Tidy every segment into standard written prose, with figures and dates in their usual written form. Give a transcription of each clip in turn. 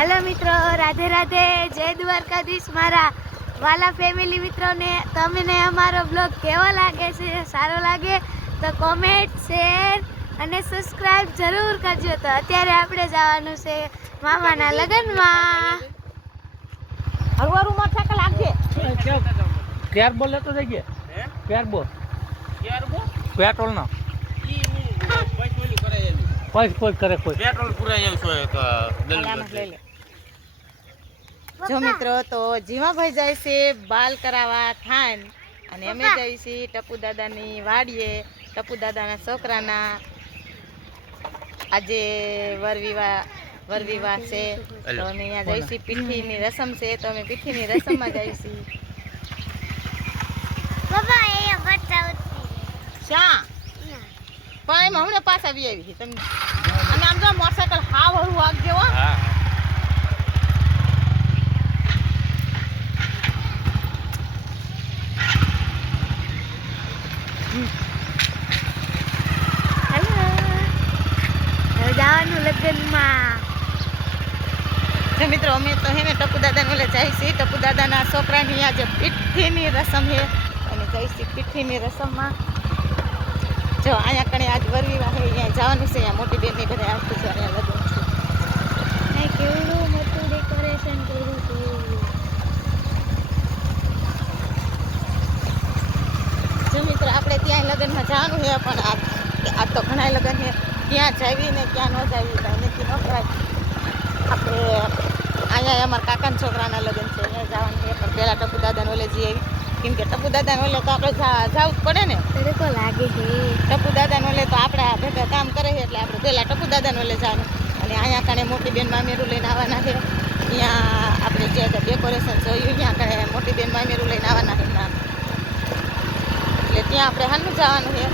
Hello मित्रों, राधे राधे, जय द्वारकाधीश। मारा वाला फैमिली मित्रों ने तमने अमारो ब्लॉग केवो लागे छे, सारो लागे तो कमेंट शेर અને સબસ્ક્રાઇબ જરૂર કરજો। તો અત્યારે આપણે જવાનું છે મામાના લગનમાં। હરવારું મોટરસાઇકલ આગજે ક્યાર બોલ લેતો જઈએ હે ક્યાર બોલ પેટ્રોલ ના કોઈ કરે કોઈ પેટ્રોલ પુરાઈ આવશો એક લઈ લે। જો મિત્રો તો જીવાભાઈ જાય છે બાલ કરાવવા થાન અને અમે જઈએ છીએ ટપુ દાદાની વાડીએ। ટપુ દાદાના છોકરાના આજે વરવિવાહ છે તો અમે અહીંયા જઈશું। પીઠીની રસમ છે તો અમે પીઠીની રસમમાં જઈશું। બાબા એ બતાવ શા પણ એમ હમણાં પાછા આવી આવી તમે અને આમ તો મોટરસાઇકલ હાવ હળવું વાગજો હો। હા જવાનું લગ્નમાં। જો મિત્રો અમે તો હે ને ટપુ દાદાને ઓલે જઈશું। ટપુ દાદાના છોકરાની આજે પીઠીની રસમ છે અને જઈશું પીઠીની રસમમાં। જો અહીંયા કણે આજ વરવિવાહ છે અહીંયા જવાનું છે। અહીંયા મોટી બેનની ઘરે આવતું છે અહીંયા લગ્ન છે। મેં કેવડું મોટું ડેકોરેશન કર્યું છે। જો મિત્રો આપણે ત્યાં લગ્નમાં જવાનું છે પણ આ તો ઘણા લગ્ન છે ત્યાં જાવી ને ક્યાં ન જાવી કાંઈ નક્કી ન કરાય। આપણે અહીંયા અમારા કાકાના છોકરાના લગ્ન છે અહીંયા જવાનું છે પણ પહેલાં ટપુ દાદાને ઓલે જઈ આવી કેમ કે ટપુ દાદાને ઓલે તો આપણે જવું જ પડે ને। તડકો લાગે છે। ટપુ દાદાને ઓલે તો આપણા ભેગા કામ કરે છે એટલે આપણે પહેલાં ટપુ દાદાને ઓલે જવાનું અને અહીંયા કણે મોટી બેન મામેરું લઈને આવવાના છે। ત્યાં આપણે જે ડેકોરેશન જોયું ત્યાં કણે મોટી બેન મામેરું લઈને આવવાના છે નામ એટલે ત્યાં આપણે હાલનું જવાનું છે।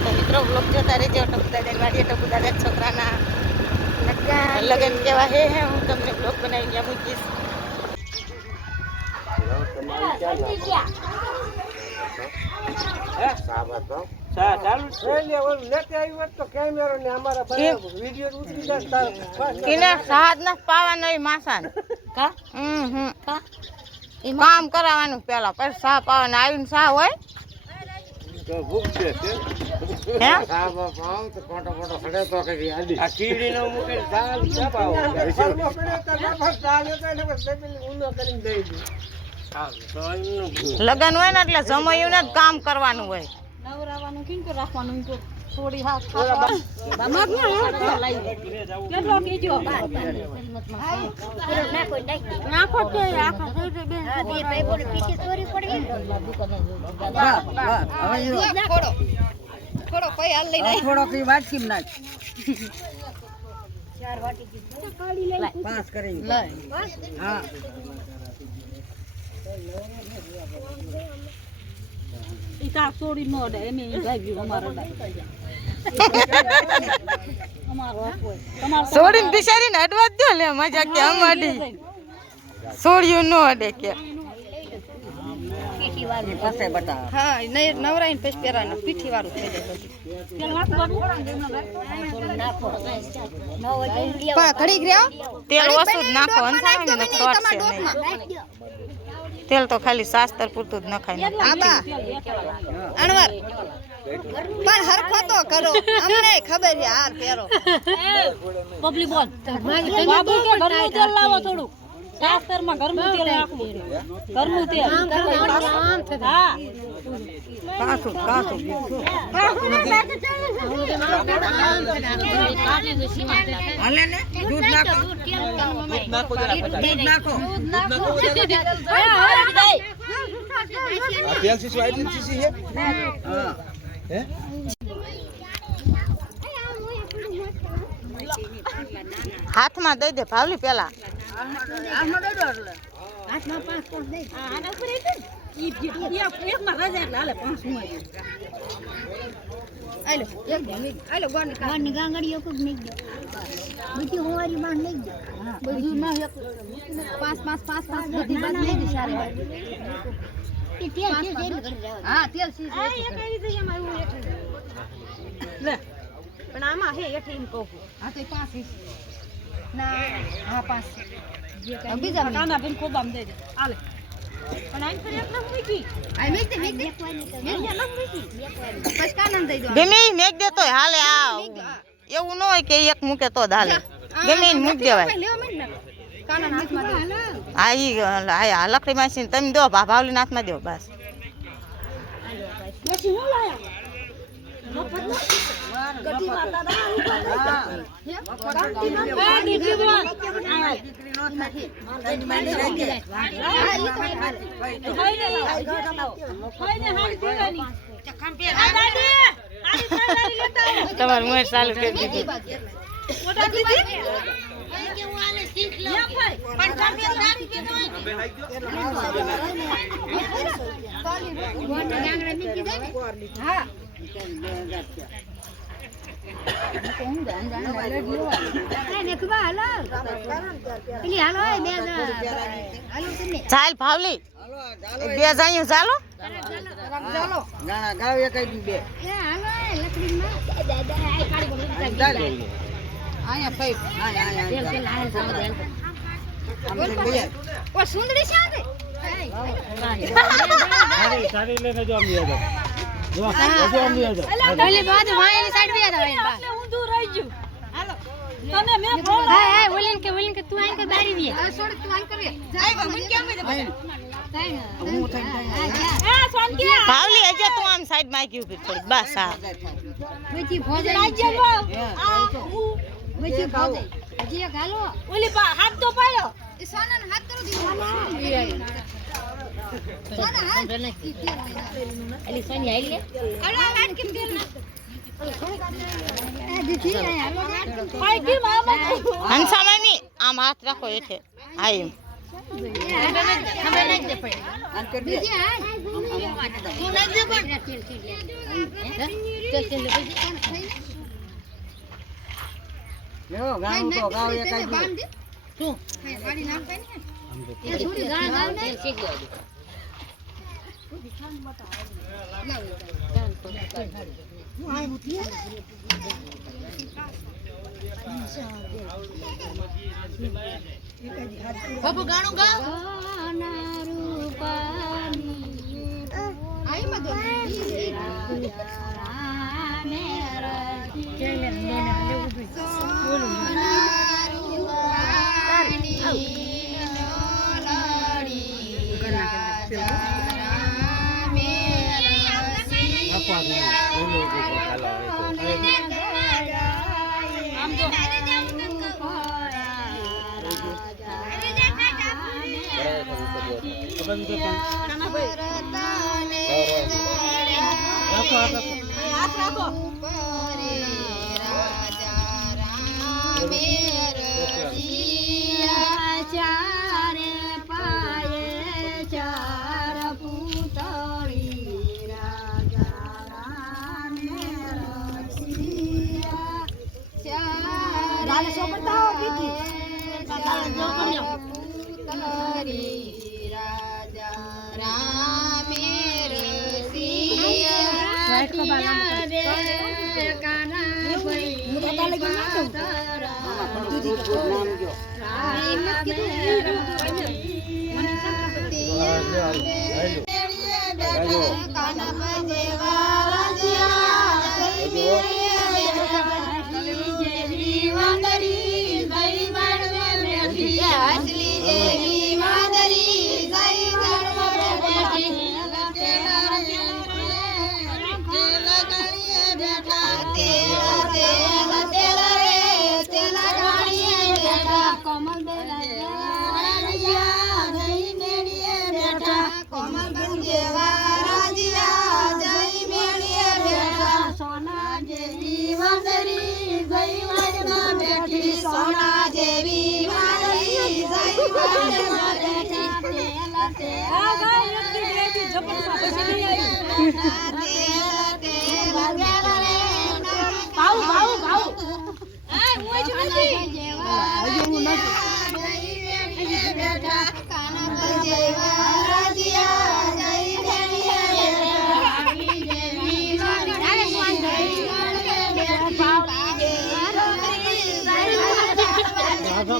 તો મિત્રો બ્લોગ જોતા રહેજો। ટપુ દાદાની વાડીએ ટપુ દાદા છોકરાના લગ્ન કેવા હે હું તમને બ્લોગ બનાવી ત્યાં મૂકીશ। કામ કરાવવાનું પેલા પછી સા પાવાનું આવીને સા હોય લગન હોય ને એટલે સમયું ને જ કામ કરવાનું હોય। નવરાવાનું કેમ કે રાખવાનું થોડી હાથ કેટલો કીજો નાખો કે આખા થોડો કઈ હાલ લઈ થોડો કઈ વાટકી નાખ ચાર વાટી દીધું પાસ કરી લે હા ઈકા છોડી નો દે એમે ગાવી અમારો છોડીને બિચારીને અડવા દો લે મજા કે અમાડી છોડ્યું નો અડે કે પીઠી વાળું પાસે બતા હા નવરાઈને પછી પહેરાને પીઠી વાળું થઈ જાય ઘડી ગયો તેલ ઓછું જ નાખો અંધાને ને શોર્ટ છે તેલ તો ખાલી શાસ્ત્ર પૂરતું જ નખાય આબા અણવર પણ હરખો તો કરો અમને ખબર છે હાર પહેરો બબલી બોલ બાબુ કે ઘરનું તેલ લાવો થોડું શાસ્ત્ર માં ઘરનું તેલ રાખવું ઘરનું તેલ હા કાસુ હાલે ને દૂધ નાખો દૂધ નાખો तेल शीशी आइटम शीशी है हां है हाथ में दे दे भावली पेला हाथ में दे दो એટલે हाथ में 5 દે આના ઉપર એક એક માં રજા એટલે હાલે 5 માં આલો એક દે આલો ગોની ગાંગડીઓ કોક નહીં દે બધી હોવારી માં નહીં દે બધું ના 5 બધી બાદ નહીં દે સારી વાત તેલ હા તેલ સીઝ આ એક આવી જઈ એમાં એવું એક લે પણ આમાં હે 18 કહું હા તો 5 હા 5 બીજા કાના બેન ખૂબ આમ દે દે આલે પણ આઈ ફરી એક લખ મૂકી આઈ મેક દે મેક લખ મૂકી બસ કાના દઈ દો ગમે ઈ મેક દે તોય હાલે આ એવું ન હોય કે એક મૂકે તો જ હાલે ગમે ઈ મૂક દેવાય કાના હાથમાં દે આ ઈ આ લકડી માસી તમે દો ભાવલી નાથમાં દો બસ પછી હું લાયા ગટી માતા દા તમારું મોર ચાલુ કરી દીધું હા ચાલ ભાવલી બે જાયું ચાલો ના ગાવ એક દી બે આયા ફઈ ઓ સુંદરી છે સારી લઈને જો આમ લેજો જો આમ લેજો ઓલી બાજુ વાયની સાઈડ બી આતા વાયની બા ઊંધું રહી ગયું હાલો તને મે ફોન હે ઓલીન કે તું આઈ કે બારી વી આ છોડ તું આઈ કરે જાય મને કેમ દે હું થઈ એ સોન કે ભાવલી હજે તું આમ સાઈડ માં આવી ઉભી થોડી બસ હા મેથી ભોજન રાજ્ય આ મેથી ભોજન હજી ગાલો ઓલી હાથ તો પાડ્યો એ સોનાનો હાથ કરો દીધો સોના હાથ એલી સોની આઈ લે અરે હાથ કેમ દેલ ના આ દીધી આ હાલો પાઈ કે મામા હંસા મામી આમ હાથ રાખો એઠે હા એમ ખબર નહીં દે પડી આમ કરી દે બીજી હા તું નહીં દે પણ તેલ લે લ્યો ગાવ તો ગાવ એક દી શું ગાડી નામ કઈ ને એ છોડી ગાવ ને બાબુ ગાણું ગાવ આઈ મદો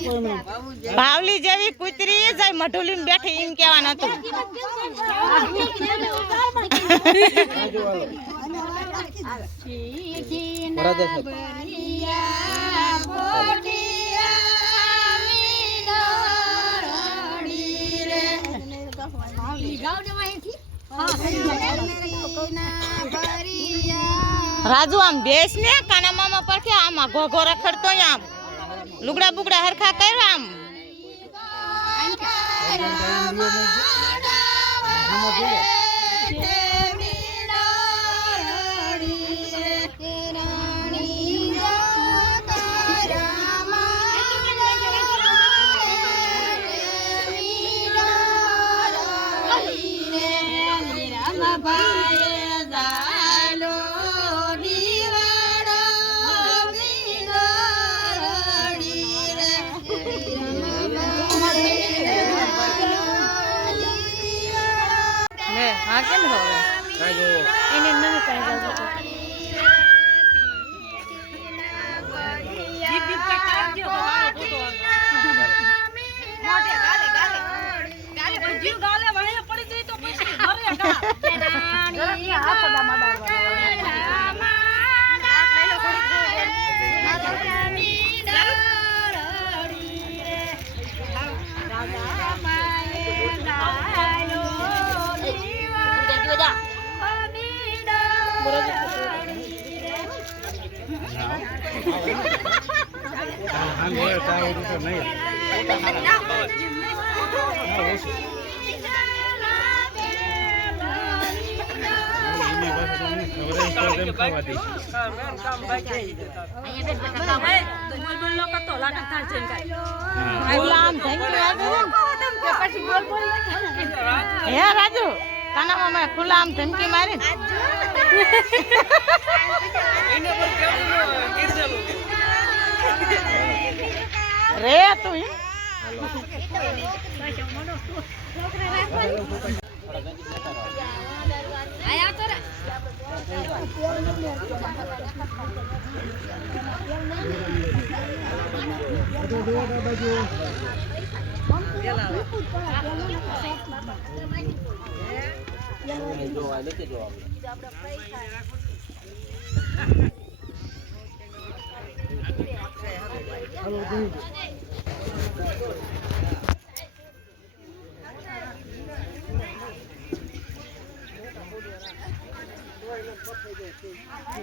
ભાવલી જેવી કૂતરી જાય મઢુલીમાં બેઠી એમ કહેવાનું હતું. રાજુ આમ બેસ ને કાના મામા પર કે આમાં ઘોઘો રખડતો આમ લુગડા બુગડા હરખા કર્યા આમ હા કેમ હવે એને નવી કરી જાવ હે રાજુ કાના મામા ખુલ્લા આમ ધમકી મારી રે તું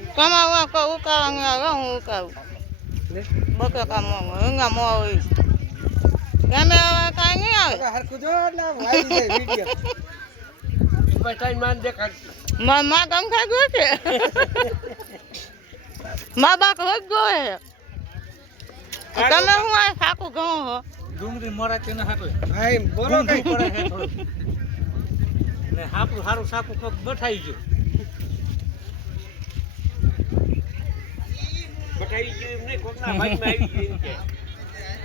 કમાવા કો ઉકાવા હું ઉકાવું બકે કામ હંગા મો હોય કેમે કાઈ નહીં આવે હરખું જો એટલે વાઈ જાય વિડિયો બટાઈ માન દેખાડ માં કામ ખાઈ ગયો છે માં બાક હોઈ ગયો હે તમે હું આ ખાકું ઘઉં હો ડુંગળી મોરા તેને હાટો ભાઈ બોલો કઈ પડે હે ને હાપું હારું સાકું કોક બઠાઈ ગયું બઠાઈ ગયું એમ નહીં કોકના ભાગમાં આવી ગયું કે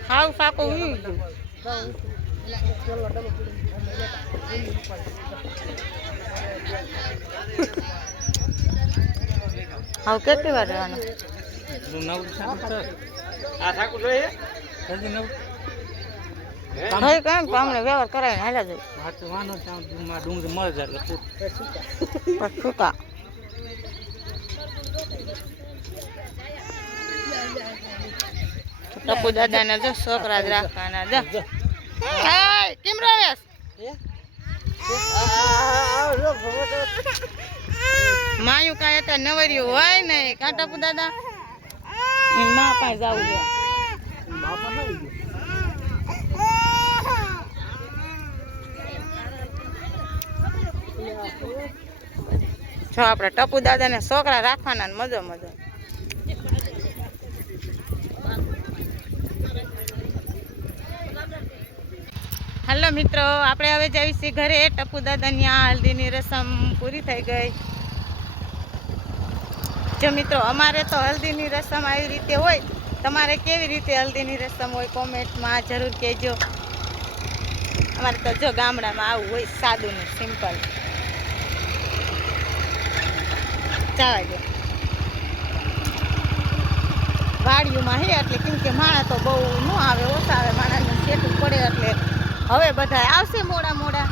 હાવ સાકું વી ગયું હાવ કેટલી વાર રહેવાનું નવ સાકું આ સાકું જોઈએ હજી નવ ભાઈ કેમ અમને વ્યવહાર કરાવીને હાલ્યા જાય હા તો વાનો માં ડુંગળી મળે જાય એટલે છૂટા ટપુ દાદા ને જો છોકરા જ રાખવાના જો કેમ રવેશ માયું કાંઈ અત્યારે નવર્યું હોય નહીં કાં ટપુ દાદા મા પાસે જવું છે જો આપણે ટપુ દાદા ને છોકરા રાખવાના ને મજો મજો હાલો મિત્રો આપણે હવે જઈએ છીએ ઘરે ટપુ દાદાની આ હલ્દીની રસમ પૂરી થઈ ગઈ જો મિત્રો અમારે તો હલ્દીની રસમ આવી રીતે હોય તમારે કેવી રીતે હલ્દીની રસમ હોય કોમેન્ટમાં જરૂર કહેજો અમારે તો જો ગામડામાં આવું હોય સાદું ને સિમ્પલ જવા દો વાડીઓમાં હે એટલે કેમ કે માણા તો બહુ ન આવે, ઓછા આવે, માણાને શેઠું પડે એટલે હવે બધા આવશે મોડા મોડા.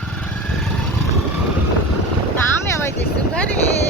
તો અમે વહી જઈશું ઘરે.